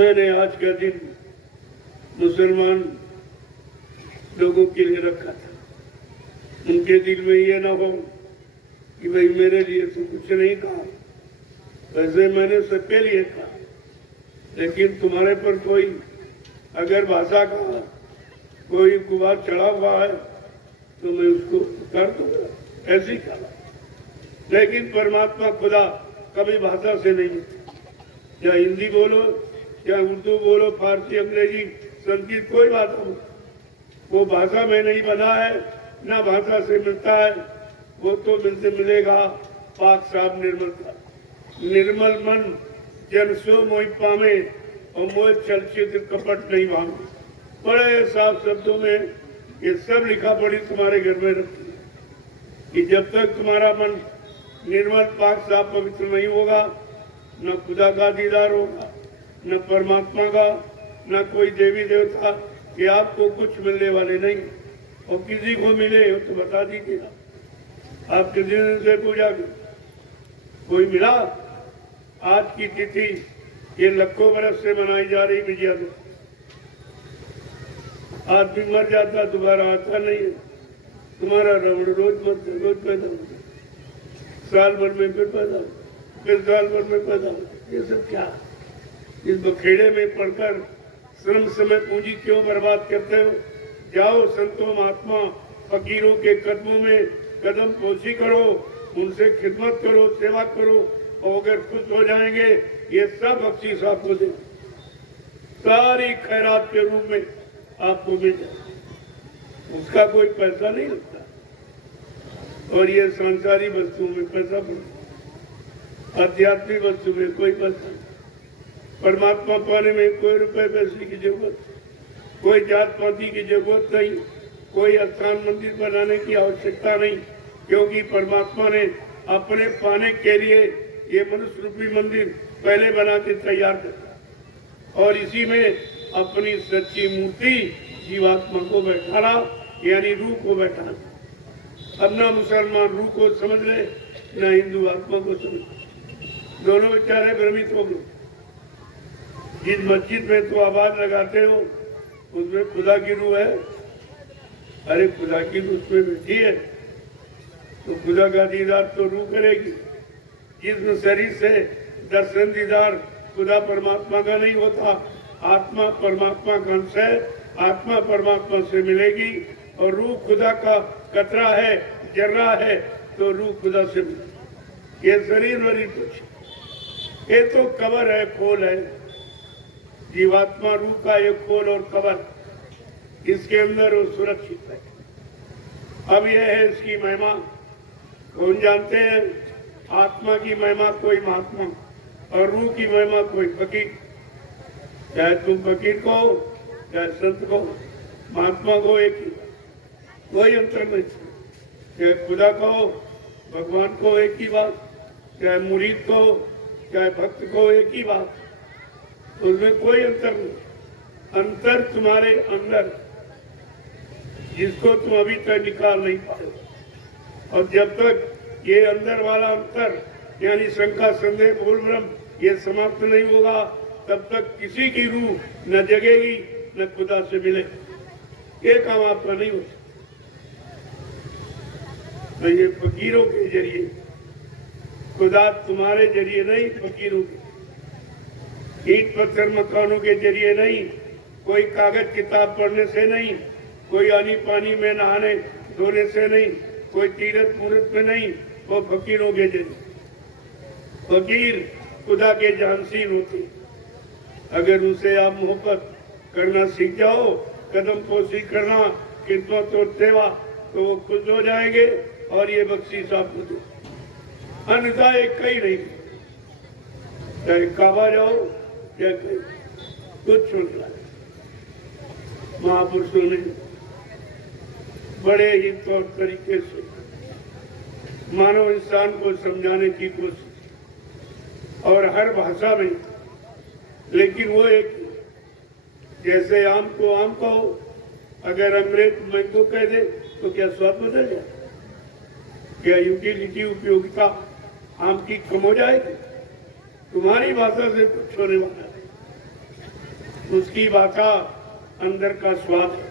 मैंने आज का दिन मुसलमान लोगों के लिए रखा था। उनके दिल में ये ना हो कि भाई मेरे लिए तो कुछ नहीं कहा, वैसे मैंने सबके लिए कहा, लेकिन तुम्हारे पर कोई अगर भाषा का कोई गुबार चढ़ा हुआ है तो मैं उसको कर दूंगा, ऐसी कहा। लेकिन परमात्मा खुदा कभी भाषा से नहीं मिलता। या हिंदी बोलो या उर्दू बोलो, फारसी, अंग्रेजी, संस्कृत, कोई बात हो, वो भाषा में नहीं बना है, ना भाषा से मिलता है। वो तो मिलते मिलेगा पाक साहब निर्मल मन जन सो मोहि पावे और मोह चलचित्र कपट नहीं भांगे। बड़े साफ शब्दों में ये सब लिखा पड़ी तुम्हारे घर में रखी है कि जब तक तुम्हारा मन निर्मल पाक साफ पवित्र नहीं होगा, न खुदा का दीदार होगा, न परमात्मा का, न कोई देवी देवता, कि आपको कुछ मिलने वाले नहीं। और किसी को मिले हो तो बता दीजिएगा, आप किसी दिन से पूजा की कोई मिला? आज की तिथि ये लाखों बरस से मनाई जा रही विजया दिवस। आदमी मर जाता दोबारा आता नहीं है। तुम्हारा रावण रोज पैदा होता, साल भर में फिर पैदा होता, फिर साल भर में पैदा होता। ये सब क्या? इस बखेड़े में पढ़कर श्रम समय पूंजी क्यों बर्बाद करते हो? जाओ संतों महात्मा फकीरों के कदमों में कदम पोशी करो, उनसे खिदमत करो, सेवा करो, और अगर खुश हो जाएंगे ये सब बख्शीश आपको दे, सारी खैरात के रूप में आपको मिल जाए। उसका कोई पैसा नहीं लगता। और ये सांसारी वस्तुओं में पैसा पड़ता, आध्यात्मिक वस्तु में कोई पैसा नहीं। परमात्मा पाने में कोई रुपए पैसे की जरूरत, कोई जात पाति की जरूरत नहीं, कोई स्थान मंदिर बनाने की आवश्यकता नहीं, क्योंकि परमात्मा ने अपने पाने के लिए ये मनुष्य रूपी मंदिर पहले बना के तैयार कर और इसी में अपनी सच्ची मूर्ति जीवात्मा को बैठाना, यानी रूह को बैठाना। अब ना मुसलमान रूह को समझ रहे, न हिंदू आत्मा को समझ, दोनों बेचारे भ्रमित हो गए। जिस मस्जिद में तो आवाज लगाते हो उसमें खुदा की रूह है। अरे खुदा की रूह उसमें बैठी है तो खुदा का दीदार तो रूह करेगी। जिसम शरीर से दर्शन दीदार खुदा परमात्मा का नहीं होता। आत्मा परमात्मा का अंश है, आत्मा परमात्मा से मिलेगी और रूह खुदा का कतरा है, जर्रा है, तो रूह खुदा से मिलेगी। ये शरीर वरीर कुछ, ये तो कबर है, खोल है। जीवात्मा रूह का एक खोल और कबर, इसके अंदर वो सुरक्षित है। अब यह है इसकी महिमा, कौन जानते हैं? आत्मा की महिमा कोई महात्मा और रूह की महिमा कोई फकीर। चाहे तुम फकीर को, चाहे संत को, महात्मा को एक ही, कोई अंतर नहीं। चाहे खुदा को, भगवान को एक ही बात, चाहे मुरीद को, चाहे भक्त को एक ही बात, उसमें कोई अंतर नहीं। अंतर तुम्हारे अंदर, जिसको तुम अभी तक निकाल नहीं पाए। और जब तक ये अंदर वाला अंतर यानी शंका संदेह भूल भ्रम ये समाप्त नहीं होगा, तब तक किसी की रूह न जगेगी न खुदा से मिले। ये काम आपका नहीं हो सकता। तो ये फकीरों के जरिए, खुदा तुम्हारे जरिए नहीं, फकीरों के, ईंट पत्थर मकानों के जरिए नहीं, कोई कागज किताब पढ़ने से नहीं, कोई आनी पानी में नहाने धोने से नहीं, कोई तीरथ मूर्त में नहीं, वो फकीरों के जरिए। फकीर खुदा के जानशीन होते। अगर उनसे आप मोहब्बत करना सीख जाओ, कदम पोशी करना, खिदमत और सेवा, तो वो खुश हो जाएंगे और ये बख्शीश आपको दे। अन्यथा एक कहीं नहीं, चाहे काबा जाओ या कहीं, कुछ सुन रहा है। महापुरुषों ने बड़े ही तौर तरीके से मानव इंसान को समझाने की कोशिश, और हर भाषा में, लेकिन वो एक, जैसे आम को आम कहो, अगर अंग्रेज मैंगो कह दे तो क्या स्वाद बदल जाए? क्या यूटिलिटी उपयोगिता आम की कम हो जाएगी? तुम्हारी भाषा से कुछ होने वाला है। उसकी भाषा अंदर का स्वाद है।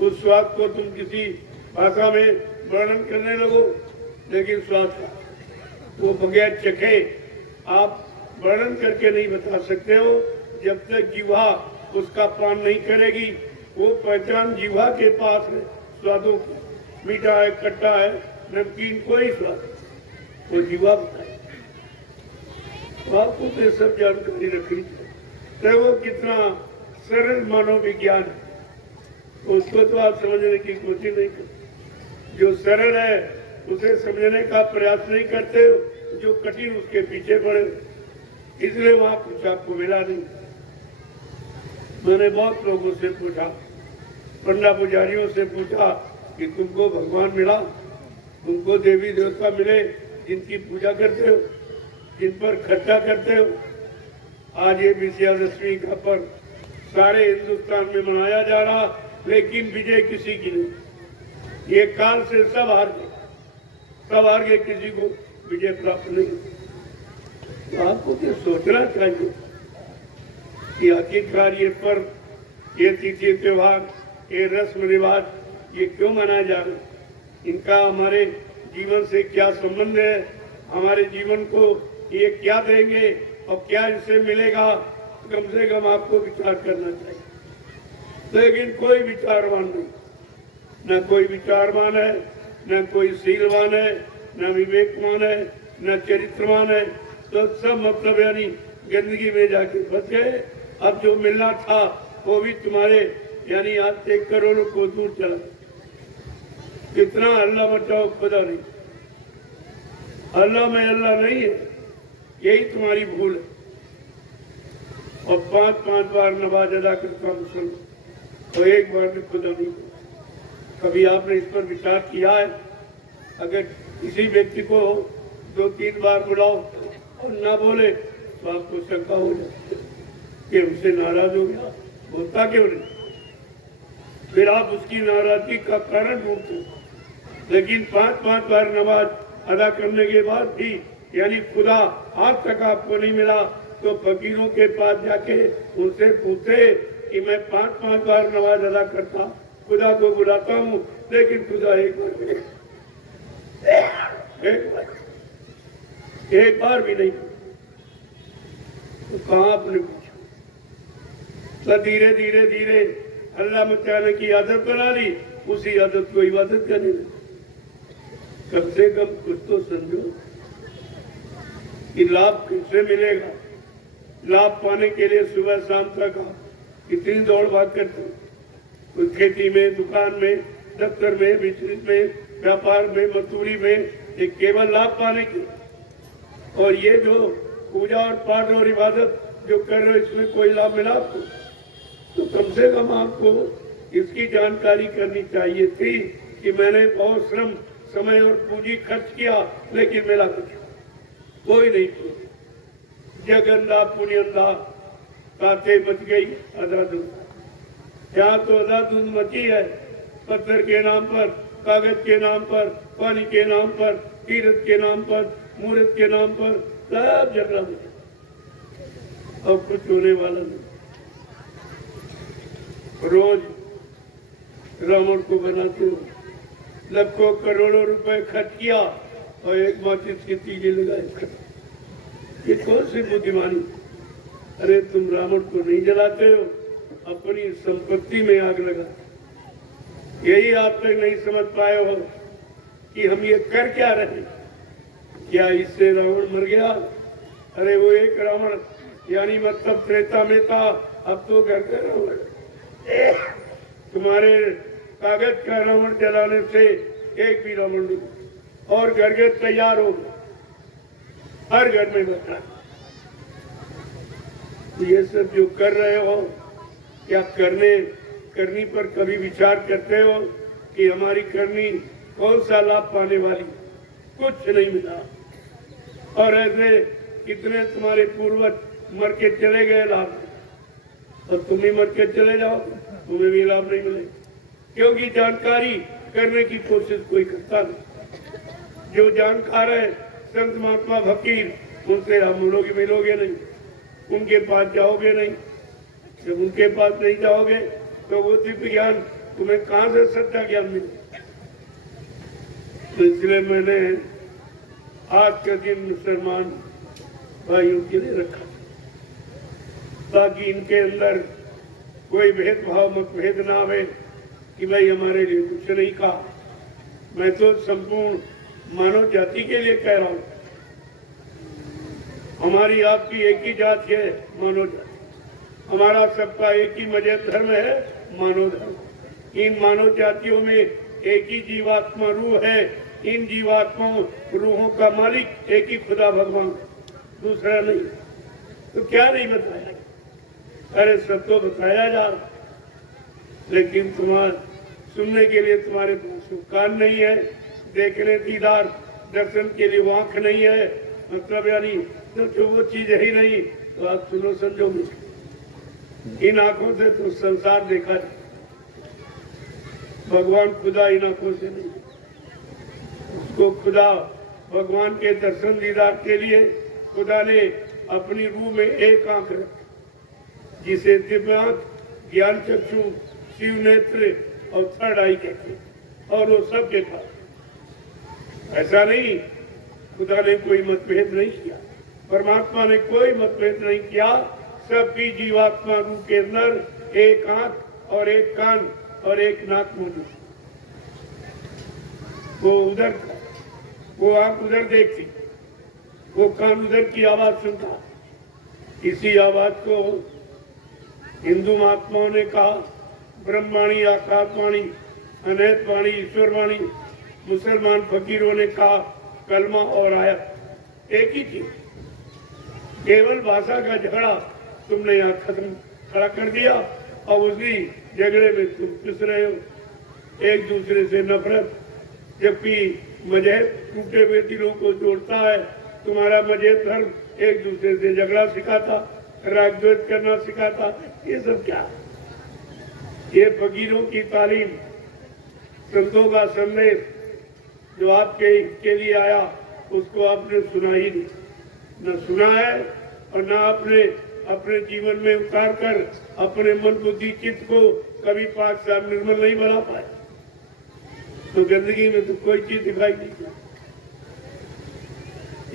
उस स्वाद को तुम किसी भाषा में वर्णन करने लगो, लेकिन स्वाद का वो बगैर चखे आप वर्णन करके नहीं बता सकते हो। जब तक जीवा उसका पान नहीं करेगी, वो पहचान जीवा के पास है स्वादों की। मीठा है, खट्टा है, नमकीन, कोई स्वाद वो जीवा बताए। तो आपको तो सब जानकारी रखनी चाहिए। तो वो कितना सरल मनोविज्ञान है, उसको तो आप समझने की कोशिश नहीं करते। जो सरल है उसे समझने का प्रयास नहीं करते, जो कठिन उसके पीछे पड़े, इसलिए वहां कुछ आपको मिला नहीं। मैंने बहुत लोगों से पूछा, पंडा पुजारियों से पूछा कि तुमको भगवान मिला, तुमको देवी देवता मिले जिनकी पूजा करते हो, जिन पर खर्चा करते हो। आज ये विजयादशमी का पर्व सारे हिंदुस्तान में मनाया जा रहा, लेकिन विजय किसी की नहीं। ये काल से सब हार गए, सब हार गए, किसी को विजय प्राप्त नहीं। तो आपको क्या सोचना चाहिए कि आखिरकार ये पर्व, ये तिथि त्योहार, ये रस्म रिवाज, ये क्यों मनाया जा रहा है? इनका हमारे जीवन से क्या संबंध है? हमारे जीवन को ये क्या देंगे और क्या इससे मिलेगा? कम से कम आपको विचार करना चाहिए। लेकिन कोई विचारवान नहीं, न कोई विचारवान है, न कोई शीलवान है, न विवेकवान है, न चरित्रवान है। तो सब मतलब यानी गंदगी में जाके फंस गए। अब जो मिलना था वो भी तुम्हारे यानी आज से करोड़ों को दूर चला। कितना अल्लाह मचाओ खुदा नहीं, अल्लाह में अल्लाह नहीं है, यही तुम्हारी भूल है। और 5-5 बार नमाज अदा करता मुसलमान, तो एक बार में खुदा नहीं। कभी आपने इस पर विचार किया है? अगर किसी व्यक्ति को 2-3 बार बुलाओ और ना बोले तो आपको शंका हो जाती है कि हमसे नाराज हो गया, बोलता क्यों नहीं? फिर आप उसकी नाराजगी का कारण ढूंढते हो। लेकिन 5-5 बार नमाज अदा करने के बाद भी यानी खुदा आज तक आपको नहीं मिला, तो फकीरों के पास जाके उनसे पूछे कि मैं 5-5 बार नमाज अदा करता, खुदा को बुलाता हूँ, लेकिन खुदा एक बार भी नहीं। तो कहाँ आपने पूछा? तो धीरे धीरे धीरे अल्लाह मचाने की आदत बना ली, उसी आदत को इबादत करने लगी। कम से कम कुछ तो समझो कि लाभ किससे मिलेगा। लाभ पाने के लिए सुबह शाम तक कितनी दौड़ भाग करते हो, कोई खेती में, दुकान में, दफ्तर में, बिजनेस में, व्यापार में, मजदूरी में, ये केवल लाभ पाने की। और ये जो पूजा और पाठ और इबादत जो कर रहे हो, इसमें कोई लाभ मिला आपको? तो कम से कम आपको इसकी जानकारी करनी चाहिए थी कि मैंने बहुत श्रम, समय और पूंजी खर्च किया, लेकिन मिला कुछ कोई नहीं। जग अंधा पुण्य अंधा, ताते मच गई अंधाधुंध। यहाँ तो अंधाधुंध मची है, पत्थर के नाम पर, कागज के नाम पर, पानी के नाम पर, तीर्थ के नाम पर, मूर्त के नाम पर, सब झगड़ा मचा। अब कुछ होने वाला नहीं। रोज रावण को बनाते हो, लाखों करोड़ों रुपए खर्च किया और एक माचिस की तीली लगाए। ये कौन सी बुद्धिमानी? अरे तुम रावण को नहीं जलाते हो, अपनी संपत्ति में आग लगा। यही आप तक नहीं समझ पाए हो कि हम ये कर क्या रहे। क्या इससे रावण मर गया? अरे वो एक रावण यानी मतलब त्रेता में था, अब तो घर का रावण। तुम्हारे कागज का रावण जलाने से एक भी रावण नहीं, और घर घर तैयार हो, हर घर में बता। ये सब जो कर रहे हो, क्या करनी पर कभी विचार करते हो कि हमारी करनी कौन सा लाभ पाने वाली? कुछ नहीं मिला। और ऐसे कितने तुम्हारे पूर्वज मर के चले गए लाभ, और तुम ही मर के चले जाओ, तुम्हें भी लाभ नहीं मिलेगा। क्योंकि जानकारी करने की कोशिश कोई करता नहीं। जो जानकार है, संत महात्मा फकीर, उनसे आप मिलोगे नहीं, उनके पास जाओगे नहीं। जब उनके पास नहीं जाओगे तो वो दिव्य ज्ञान तुम्हें कहां से सच्चा ज्ञान मिले। तो इसलिए मैंने आज का दिन मुसलमान भाइयों के लिए रखा ताकि इनके अंदर कोई भेदभाव मतभेद ना आवे कि भाई हमारे लिए कुछ नहीं कहा। मैं तो संपूर्ण मानव जाति के लिए कह रहा हूं। हमारी आपकी एक ही जाति है, मानव जाति। हमारा सबका एक ही मजहब धर्म है, मानव धर्म। इन मानव जातियों में एक ही जीवात्मा रूह है। इन जीवात्माओं रूहों का मालिक एक ही खुदा भगवान, दूसरा नहीं। तो क्या नहीं बताया? अरे सब तो बताया जा, लेकिन तुम्हारा सुनने के लिए तुम्हारे पास कान नहीं है, देखने दीदार दर्शन के लिए आंख नहीं है। मतलब यानी तो वो चीज है ही नहीं तो आप सुनो समझो। इन आंखों से तो संसार देखा जाए, भगवान खुदा इन आंखों से नहीं। उसको खुदा भगवान के दर्शन दीदार के लिए खुदा ने अपनी रूह में एक आंख रखी, जिसे दिव्य आंख, ज्ञान चक्षु, शिव नेत्र और थर्ड आई कहते, और वो सब देखा। ऐसा नहीं, खुदा ने कोई मतभेद नहीं किया, परमात्मा ने कोई मतभेद नहीं किया। सबकी जीवात्मा रूह के अंदर एक आंख और एक कान और एक नाक मौजूद। वो उधर, वो आंख उधर देखती, वो कान उधर की आवाज सुनता। इसी आवाज को हिंदू महात्माओं ने कहा ब्रह्मवाणी, आकाशवाणी, अनहत वाणी, ईश्वरवाणी। मुसलमान फकीरों ने कहा कलमा और आयत। एक ही चीज, केवल भाषा का झगड़ा तुमने यहाँ खत्म खड़ा कर दिया और उसी झगड़े में तुम पिस रहे हो, एक दूसरे से नफरत। जबकि मजहब टूटे हुए दिलों को जोड़ता है। तुम्हारा मजहब धर्म एक दूसरे से झगड़ा सिखाता, रागद्वेष करना सिखाता। ये सब क्या? ये फकीरों की तालीम, संतों का संदेश जो आपके लिए आया, उसको आपने सुना ही नहीं, न सुना है और न आपने अपने जीवन में उतार कर अपने मन बुद्धि चित्त को कभी पाक साफ निर्मल नहीं बना पाए। तो गंदगी में तो कोई चीज दिखाई नहीं दी।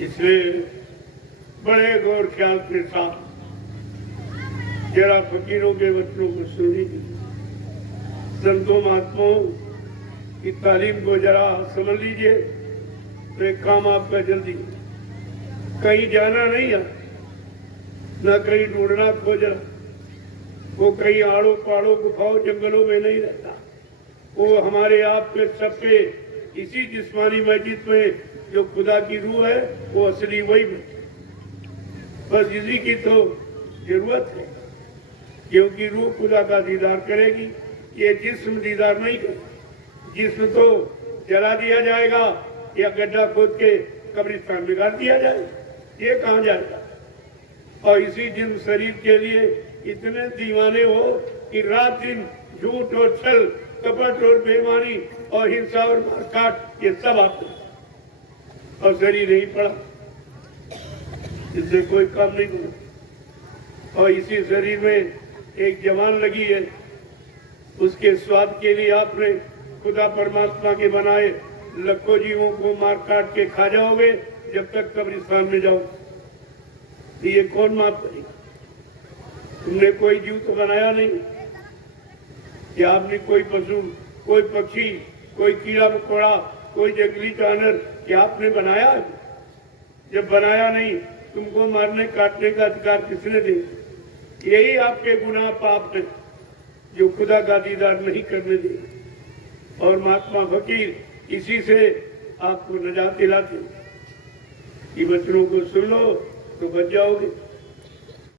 इसलिए बड़े गौर ख्याल के साथ जरा फकीरों के वचनों को सुनी, संतों महात्माओं की तालीम को जरा समझ लीजिए। तो एक काम आपका जल्दी, कहीं जाना नहीं है, न कहीं ढूंढना खोजना। वो कहीं आड़ों पहाड़ों गुफाओं जंगलों में नहीं रहता। वो हमारे आप के सबके इसी जिस्मानी मस्जिद में जो खुदा की रूह है, वो असली वही बस इसी की तो जरूरत है, क्योंकि रूह खुदा का दीदार करेगी। ये जिस्म दीदार नहीं करेगा। जिस्म तो जला दिया जाएगा या गड्ढा खोद के कब्रिस्तान में गाड़ दिया जाएगा। ये कहाँ जाएगा? और इसी जिस्म शरीर के लिए इतने दीवाने हो कि रात दिन झूठ और छल, कपट और बेईमानी और हिंसा और मारकाट, ये सब आते और शरीर नहीं पड़ा, इससे कोई काम नहीं होगा। और इसी शरीर में एक जवान लगी है, उसके स्वाद के लिए आपने खुदा परमात्मा के बनाए लाखों जीवों को मार काट के खा जाओगे जब तक कब्रिस्तान में जाओ। ये कौन माफ करेगा? तुमने कोई जीव तो बनाया नहीं कि आपने कोई पशु, कोई पक्षी, कोई कीड़ा मकोड़ा, कोई जंगली जानवर क्या आपने बनाया? जब बनाया नहीं, तुमको मारने काटने का अधिकार किसने दिया? यही आपके गुनाह पाप है जो खुदा का दीदार नहीं करने दिए। और महात्मा फकीर इसी से आपको नजात दिलाते। ये बच्चों को सुन लो तो बच जाओगे।